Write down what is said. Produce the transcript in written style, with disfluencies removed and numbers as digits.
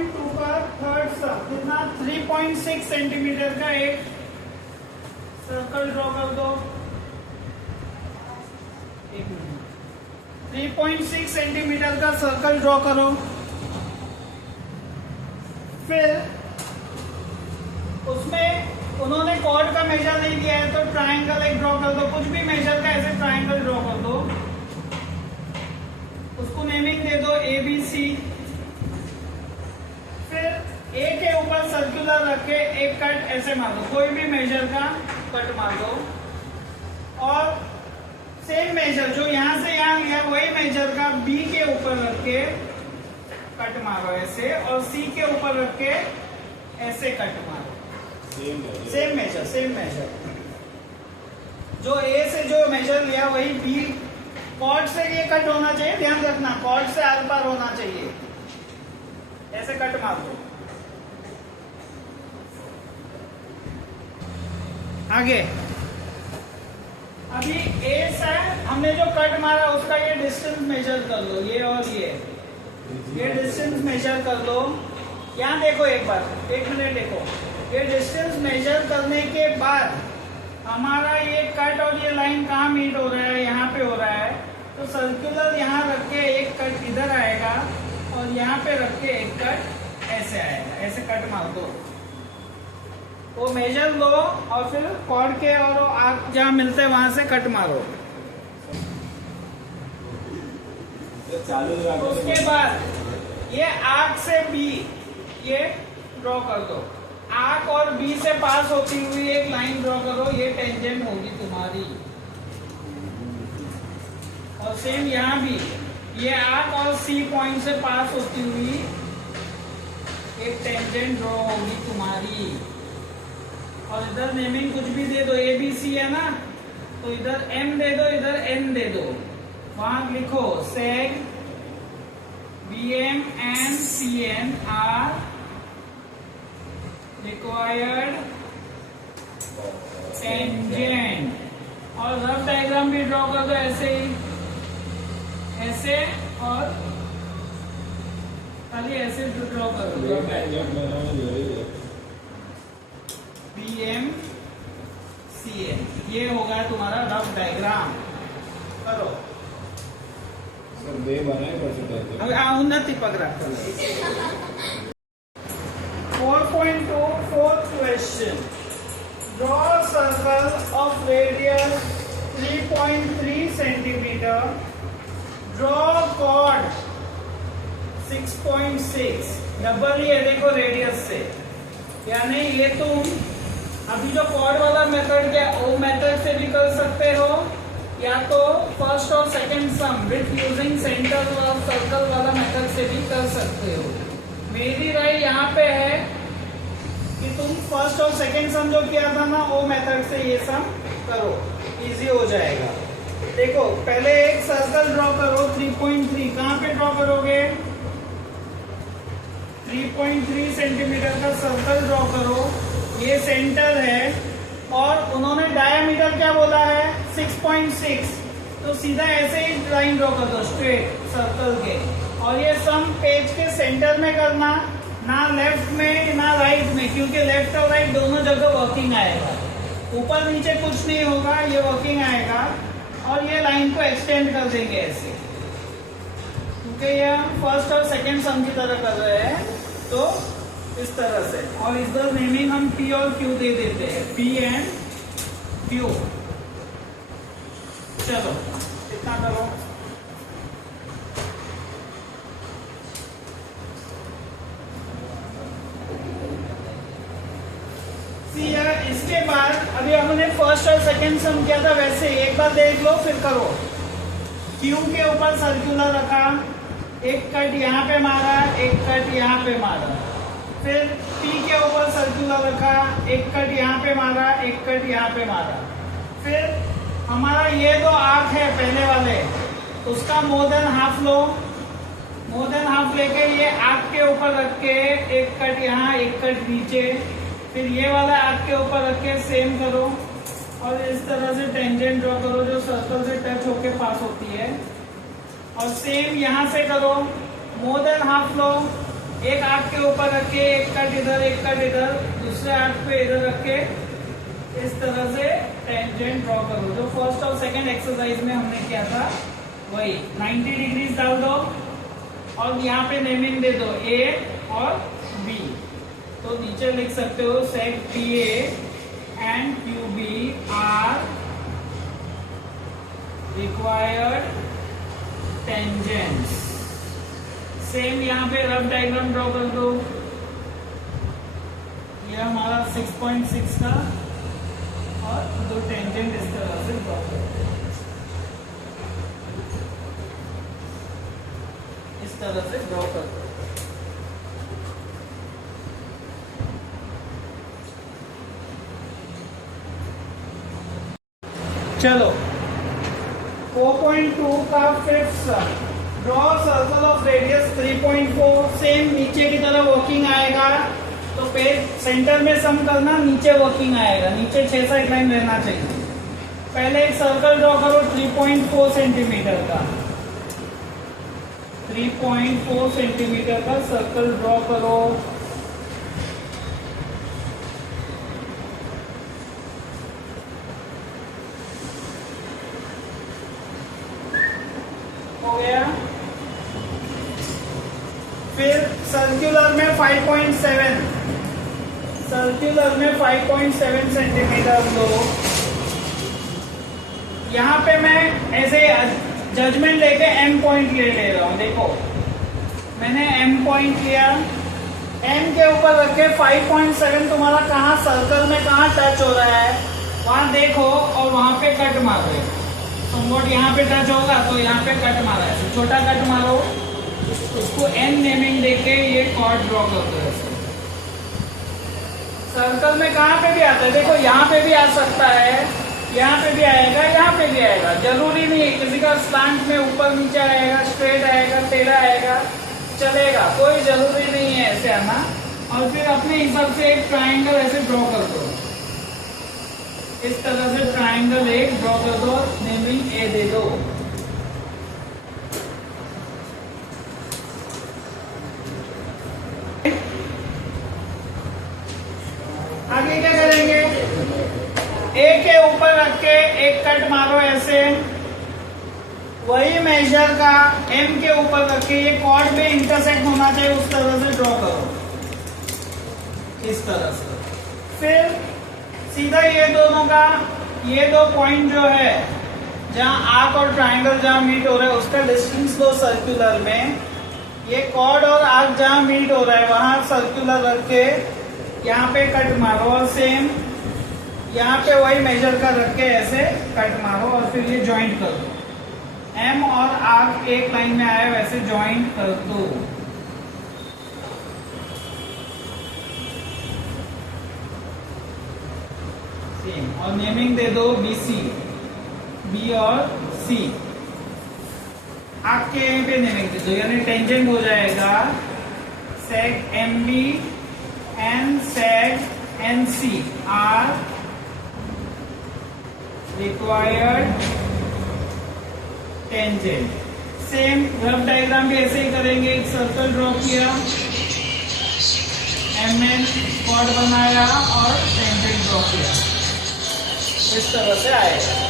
4.2 का थर्ड सम कितना 3.6 सेंटीमीटर का एक सर्कल ड्रॉ कर दो। 3.6 सेंटीमीटर का सर्कल ड्रॉ करो। फिर उसमें उन्होंने कॉर्ड का मेजर नहीं दिया है तो ट्रायंगल एक ड्रॉ कर दो। कुछ भी मेजर का ऐसे ट्रायंगल ड्रॉ कर दो। उसको नेमिंग दे दो ABC। फिर A के ऊपर सर्कुलर रख के एक कट ऐसे मार दो। कोई भी मेजर का कट मार दो और सेम मेजर जो यहां से यहां लिया वही मेजर का B के ऊपर रख के कट मारो ऐसे, और C के ऊपर रख के ऐसे कट मारो। सेम मेजर जो A से जो मेजर लिया वही B कॉर्ड से ये कट होना चाहिए। ध्यान रखना कॉर्ड से आर पार होना चाहिए। ऐसे कट मार दो। आगे अभी A से हमने जो कट मारा उसका ये डिस्टेंस मेजर कर लो। ये और ये डिस्टेंस मेजर कर लो। यहाँ देखो एक बार, एक मिनट देखो। ये डिस्टेंस मेजर करने के बाद हमारा ये कट और ये लाइन कहाँ मीट हो रहा है? यहाँ पे हो रहा है। तो सर्कुलर यहाँ रख के एक कट इधर आएगा और यहाँ पे रख के एक कट ऐसे आएगा। ऐसे कट मार दो। वो मेजर लो और फिर कॉर्ड के और आर्क जहाँ मिलते हैं वहां से कट मारो। उसके बाद ये आर्क से B ये ड्रॉ कर दो। आर्क और B से पास होती हुई एक लाइन ड्रॉ करो। ये टेंजेंट होगी तुम्हारी। और सेम यहाँ भी ये आर्क और C पॉइंट से पास होती हुई एक टेंजेंट ड्रॉ होगी तुम्हारी। और इधर नेमिंग कुछ भी दे दो। ABC है ना, तो इधर M दे दो, इधर N दे दो। वहां लिखो सेग BM and CN are required tangent। और रफ डायग्राम भी ड्रॉ कर दो ऐसे ही, ऐसे और खाली ऐसे ड्रॉ कर दो। BM CN ये होगा तुम्हारा रफ डायग्राम। करो उन्नति पकड़ा। 4.2 fourth question. Draw a circle of radius 3.3 centimeter. Draw chord 6.6। Double ही है देखो रेडियस से, यानी ये तुम अभी जो कॉर्ड वाला मेथड क्या वो मेथड से भी कर सकते हो, या तो फर्स्ट और second some with using centre of circle वाला मेथड से भी कर सकते हो। मेरी राय यहाँ पे है कि तुम फर्स्ट और सेकंड सम जो किया था ना वो मेथड से ये सम करो, इजी हो जाएगा। देखो पहले एक सर्कल ड्रॉ करो 3.3। कहाँ पे ड्रॉ करोगे? 3.3 सेंटीमीटर का सर्कल ड्रॉ करो। ये सेंटर है और उन्होंने डायमीटर क्या बोला है? 6.6। तो सीधा ऐसे ही लाइन ड्रॉ कर दो स्ट्रेट सर्कल के। और ये सम पेज के सेंटर में करना, ना लेफ्ट में ना राइट में, क्योंकि लेफ्ट और राइट दोनों जगह वर्किंग आएगा। ऊपर नीचे कुछ नहीं होगा, ये वर्किंग आएगा। और ये लाइन को एक्सटेंड कर देंगे ऐसे, क्योंकि ये फर्स्ट और सेकंड सम की तरह कर रहे हैं तो इस तरह से। और इधर नेमिंग हम P और Q दे देते हैं, P एंड Q। चलो इतना करो। इसके बाद अभी हमने फर्स्ट और सेकंड सम किया था वैसे एक बार देख लो फिर करो। Q के ऊपर सर्कुलर रखा, एक कट यहाँ पे मारा, एक कट यहाँ पे मारा। फिर P के ऊपर सर्कुलर रखा, एक कट यहाँ पे मारा, एक कट यहाँ पे मारा। फिर हमारा ये दो आर्क है पहले वाले, उसका मोर देन हाफ लो। मोर देन हाफ लेके ये आर्क के ऊपर रख के एक कट यहाँ, एक कट नीचे। फिर ये वाला आर्क के ऊपर रख के सेम करो और इस तरह से टेंजेंट ड्रॉ करो जो सर्कल से टच होके पास होती है। और सेम यहाँ से करो, मोर देन हाफ लो, एक आर्क के ऊपर रख के एक कट इधर एक कट इधर, दूसरे आर्क पे इधर रख के इस तरह से टेंजेंट ड्रॉ करो। जो फर्स्ट और सेकंड एक्सरसाइज में हमने किया था वही 90 डिग्रीज डाल दो और यहाँ पे नेमिंग दे दो ए और बी। तो नीचे लिख सकते हो sec P A and Q B are required tangents. Same यहाँ पे रफ डायग्राम ड्रॉ कर दो। ये हमारा 6.6 का और दो टेंजेंट इस तरह से ड्रॉ कर दो, इस तरह से ड्रॉ कर दो। चलो 4.2 का fifth draw circle of radius 3.4। Same नीचे की तरफ वर्किंग आएगा तो पेज सेंटर में सम करना, नीचे वर्किंग आएगा, नीचे 6 साइड लाइन रहना चाहिए। पहले एक सर्कल ड्रॉ करो 3.4 सेंटीमीटर का, 3.4 सेंटीमीटर का सर्कल ड्रॉ करो। हो गया। फिर सर्कुलर में 5.7, सर्कुलर में 5.7 सेंटीमीटर लो। यहाँ पे मैं ऐसे जजमेंट लेके एम पॉइंट ले रहा हूँ। देखो मैंने एम पॉइंट लिया, एम के ऊपर रख के 5.7 तुम्हारा कहाँ सर्कल में कहाँ टच हो रहा है वहां देखो और वहां पे कट मारो। समवॉट यहाँ पे टच होगा तो यहाँ पे कट मारा है, छोटा कट मारो, उसको एन नेमिंग देके ये कॉर्ड ड्रॉ कर दो। सर्कल में कहाँ पे भी आता है, देखो यहाँ पे भी आ सकता है, यहाँ पे भी आएगा, यहाँ पे भी आएगा। जरूरी नहीं है किसी का स्लांट में ऊपर नीचे आएगा, स्ट्रेट आएगा, टेढ़ा आएगा, चलेगा, कोई जरूरी नहीं है ऐसे आना। और फिर अपने हिसाब से एक ट्राइंगल ऐसे ड्रॉ कर दो, इस तरह से ट्राइंगल एक ड्रॉ कर दो, नेमिंग ए दे दो। आगे क्या करेंगे, ए के ऊपर रख के एक कट मारो ऐसे, वही मेजर का एम के ऊपर रख के ये कॉर्ड पे इंटरसेक्ट होना चाहिए, उस तरह से ड्रॉ करो, इस तरह से। फिर सीधा ये दोनों का ये दो पॉइंट जो है जहां आर्क और ट्राइंगल जहां मीट हो रहा है उसका डिस्टेंस लो सर्कुलर में। ये कॉर्ड और आर्क जहां मीट हो रहा है वहां सर्कुलर रख के यहाँ पे कट मारो और सेम यहाँ पे वही मेजर का रख के ऐसे कट मारो और फिर ये ज्वाइंट कर दो। एम और आर्क एक लाइन में आए वैसे ज्वाइंट कर दो। सेम और नेमिंग दे दो BC, B और C। आर्क के यहीं पे नेमिंग दे दो, यानी टेंजेंट हो जाएगा सेक MB and sec NC are required tangent। Same rough diagram भी ऐसे ही करेंगे, एक सर्कल ड्रॉ किया, MN कॉर्ड बनाया और टेंजेंट ड्रॉ किया, इस तरह से आएगा।